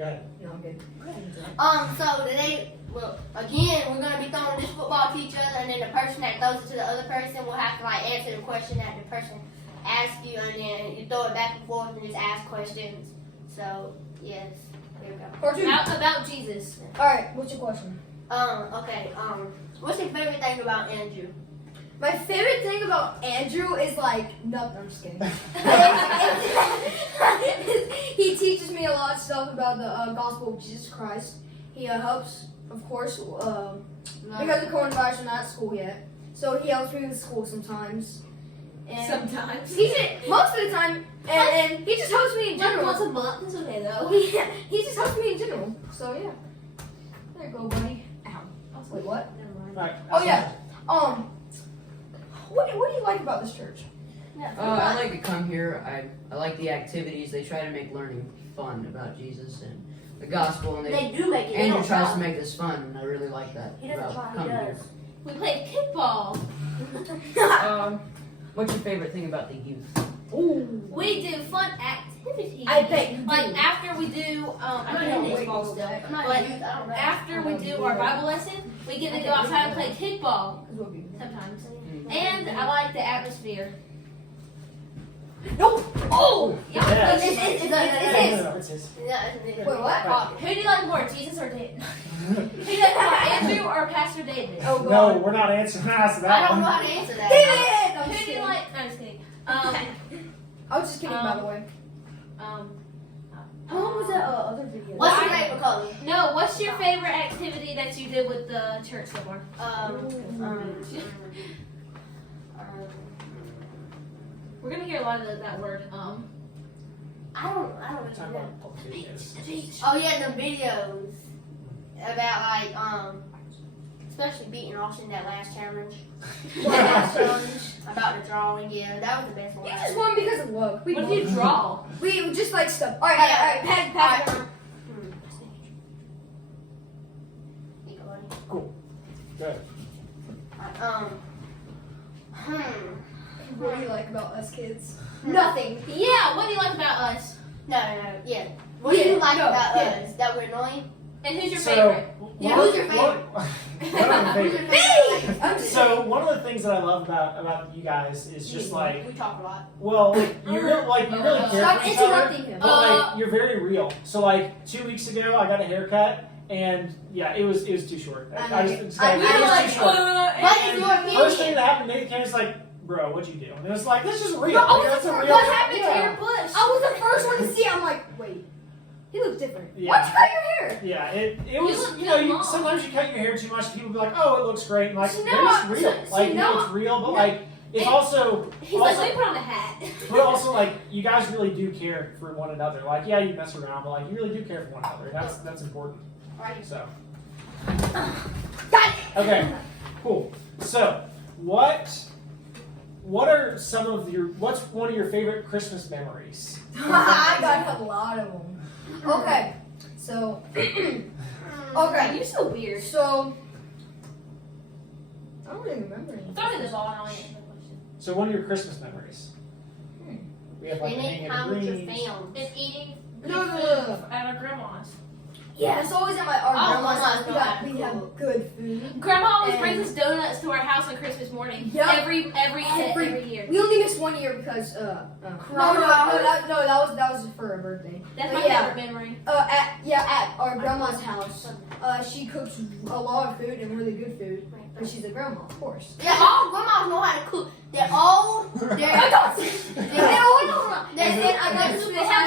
Go ahead. No, I'm good. So today, well, again, we're gonna be throwing this football to each other, and then the person that throws it to the other person will have to like answer the question that the person asks you, and then you throw it back and forth and just ask questions. So yes, here we go. About Jesus. All right, what's your question? Okay. What's your favorite thing about Andrew? My favorite thing about Andrew is like nothing. I'm just kidding. He teaches me a lot of stuff about the gospel of Jesus Christ. He helps, of course, because of coronavirus, we're not at school yet. So he helps me with school sometimes. And Sometimes. Most of the time, and he just helps me in Like general. once a month. It's okay though. He just helps me in general. So yeah. There you go, buddy. Ow. Wait, what? Never mind. All right. Oh yeah. What do you like about this church? I like to come here. I like the activities. They try to make learning fun about Jesus and the gospel, and They do make it. Andrew tries to make this fun, and I really like that He doesn't about try, he coming here. does. We played kickball. What's your favorite thing about the youth? Ooh. We do fun activities. I bet you do. Like after we do, I don't know baseball still, but after we do our Bible lesson, we get to go outside and play kickball sometimes. And I like the atmosphere. No. Oh. Yeah. Yes. It's It's his. Wait, what? Who do you like more, Jesus or David? Who do you like more, Andrew or Pastor David? Oh No, God. we're not answering that I don't know one. how to answer that. David! I'm Who just do you kidding. like? No, I'm just kidding. I was just kidding, by the way. How long was that other video? What's your favorite color? No, what's your favorite activity that you did with the church so far? We're gonna hear a lot of that word. I don't Talk know. about videos. Beach. Oh yeah, the videos about like especially beating Austin that last challenge. About the drawing, yeah, that was the best one. You just won because of luck. What did you draw? We just like stuff. All right. Pass. Cool. Good. What do you like about us kids? Nothing. Yeah, what do you like about us? No, yeah. What do you like about yeah. us? That we're annoying? And who's your So, favorite? Yeah, who's your favorite? One of my Who's favorite. your favorite? I'm just So one of the things that I love about you guys is just like, We talk a lot. well, you really care Stop for each other, interrupting him. but like you're very real. So like 2 weeks ago, I got a haircut, and yeah, it was too short. I just it was too short. What is your First thing opinion? that happened, Nathan came was like, "Bro, what'd you do?" And it was like, "This is real. No, I was That's the a first- real." what happened to your bush? I was the first one to see it. I'm like, wait, he looks different. Yeah. Why'd you cut your hair? Yeah, it was. look You know, good, Mom. sometimes you cut your hair too much, people be like, "Oh, it looks great," and like, So maybe now- it's real. so Like, you know, now- it's real, but no. like, it's And also. He's like, let me put on a hat. But also, like, you guys really do care for one another. Like, yeah, you mess around, but like, you really do care for one another. And that's important. Right. So. Got it. Okay. Cool. So, what are some of your? What's one of your favorite Christmas memories? I got a lot of them. Okay, so okay, You're so weird. so I don't really remember anything. Throw me the ball and I'll answer the question. So, one of your Christmas memories? We have like the hanging of Anytime with your greens. fam. It's eating No. at our grandma's. Yeah, it's always at our grandma's house. grandma's not We cool. have good food. Grandma always And- brings us donuts to our house on Christmas morning. Yep. Every year. We only missed 1 year because that was for her birthday. That's But my yeah. favorite memory. At our grandma's house, she cooks a lot of food and really good food. But she's a grandma, of course. Yeah, all grandmas know how to cook. They're old. They're They have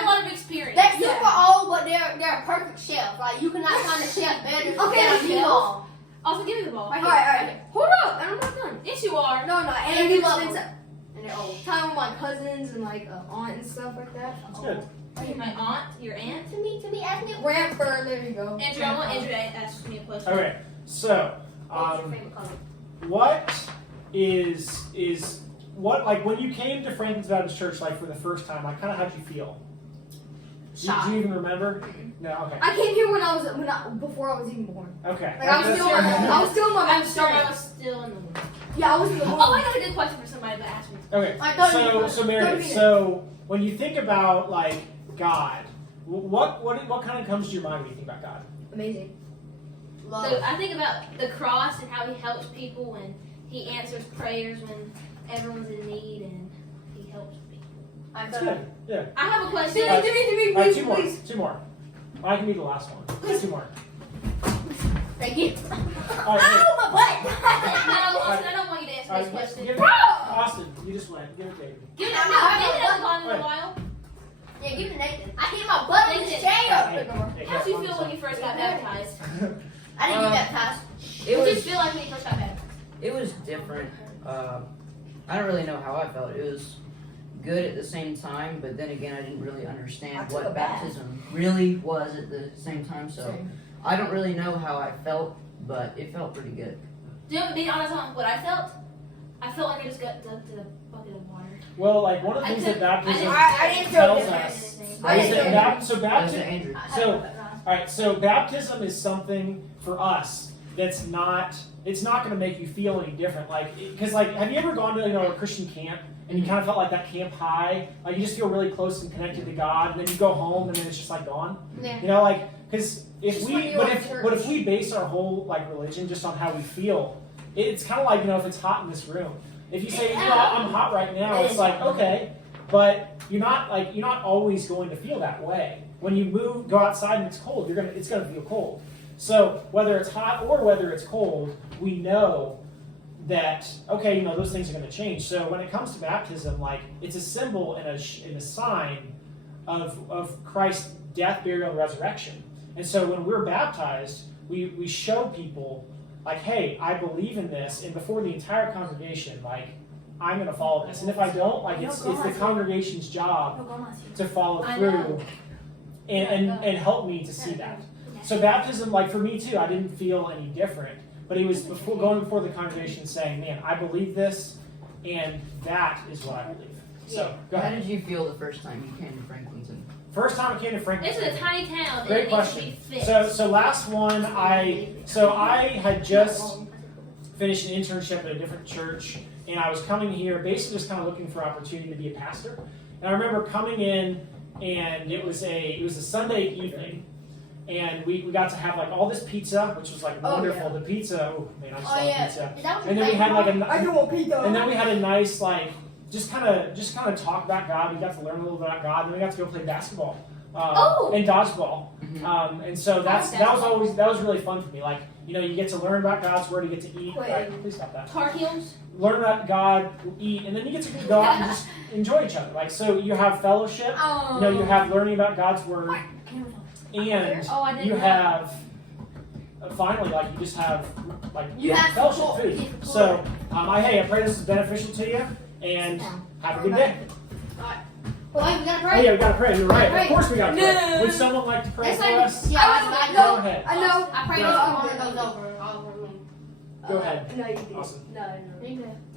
a lot of experience. They're super old, but they're a perfect chef. Like you cannot find a chef better than Okay, mom. Also, give me the ball. Right All right. Hold up, and I'm not done. Yes, you are. No, and I And you get love spend them. And they're old. time with my cousins and like aunt and stuff like that. That's good. My aunt, your aunt. To me, ask me. Grandpa, there you go. Andrew, I want Andrew to ask me a question. Okay. So, What's your favorite color? what is what like when you came to Franklin's Baptist Church like for the first time? Like, kind of how'd you feel? Do you even remember? No. Okay. I came here before I was even born. Okay. Like I was still in my I'm sorry, I stomach. was still in the womb. Yeah, I was in the Oh, I womb. got a good question for somebody that asked me. Okay. I thought you So were- Meredith, so when you think about like God, What kind of comes to your mind when you think about God? Amazing. Love. So I think about the cross and how he helps people when he answers prayers when everyone's in need and he helps people. That's good. Yeah. I have a question. All right. Timmy, All right, please. two more. I can be the last one. Two more. Thank you. All right, hey. Ow, my butt. No, Austin, I don't want you to answer All this right, question. give it, Austin, you just went. Give it to David. Give it hasn't gone in a while. Yeah, give it to Nathan. I hit my butt in this chair. Hey, How did you feel when you first got baptized? I didn't get baptized. It What did you was feel like when you first got baptized? it was different. I don't really know how I felt. It was good at the same time, but then again, I didn't really understand what baptism really was at the same time. So I don't really know how I felt, but it felt pretty good. Do you want me to be honest on what I felt? I felt like I just got dunked in a bucket of water. Well, like one of the things that baptism I didn't feel tells different. us. I is didn't that feel so That was baptism. Andrew. So, all right. So baptism is something for us that's not. It's not going to make you feel any different. Like, because like, have you ever gone to a Christian camp and you kind of felt like that camp high? Like you just feel really close and connected to God, and then you go home and then it's just like gone. Yeah. You know, like because if Just we when you but are if church. but if we base our whole like religion just on how we feel, it's kind of like if it's hot in this room. If you say I'm hot right now, it's like okay, but you're not always going to feel that way. When you go outside and it's cold, it's gonna feel cold. So whether it's hot or whether it's cold, we know that okay, those things are going to change. So when it comes to baptism, like it's a symbol and a sign of Christ's death, burial, and resurrection. And so when we're baptized, we show people like, hey, I believe in this, and before the entire congregation, like I'm going to follow this. And if I don't, like it's the congregation's job to follow I through know. and help me to see that. So baptism, like for me too, I didn't feel any different. But it was going before the congregation saying, man, I believe this, and that is what I believe. So, go How ahead. did you feel the first time you came to Franklinton? First time I came to Franklin. This is a tiny town. Great and it question. needs to be fixed. So last one, I had just finished an internship at a different church, and I was coming here basically just kind of looking for opportunity to be a pastor. And I remember coming in, and it was a Sunday evening, and we got to have like all this pizza, which was like wonderful. The pizza, oh man, I just love pizza. Is that what And then we had like I don't want pizza. and then we had a nice like just kind of talk about God. We got to learn a little bit about God. And then we got to go play basketball and dodgeball. And so that was really fun for me. Like you get to learn about God's word. You get to eat. Please stop that. Tar heels. Learn about God, eat, and then you get to go out and just enjoy each other. Like so, you have fellowship. You have learning about God's word, and you have finally like you just have like You have fellowship support. food. So I pray this is beneficial to you, and have a good day. Well, we gotta Oh pray. yeah, we gotta pray. You're right. Pray. Of course we gotta pray. No. Would someone like to pray It's for like, us? yeah, I Go ahead. I know. I pray Go this ahead. one goes over all over me. Go ahead. No, you did. Awesome. No.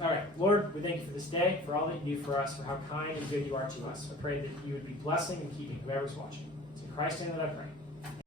All right, Lord, we thank you for this day, for all that you do for us, for how kind and good you are to us. I pray that you would be blessing and keeping whoever's watching. It's in Christ's name that I pray.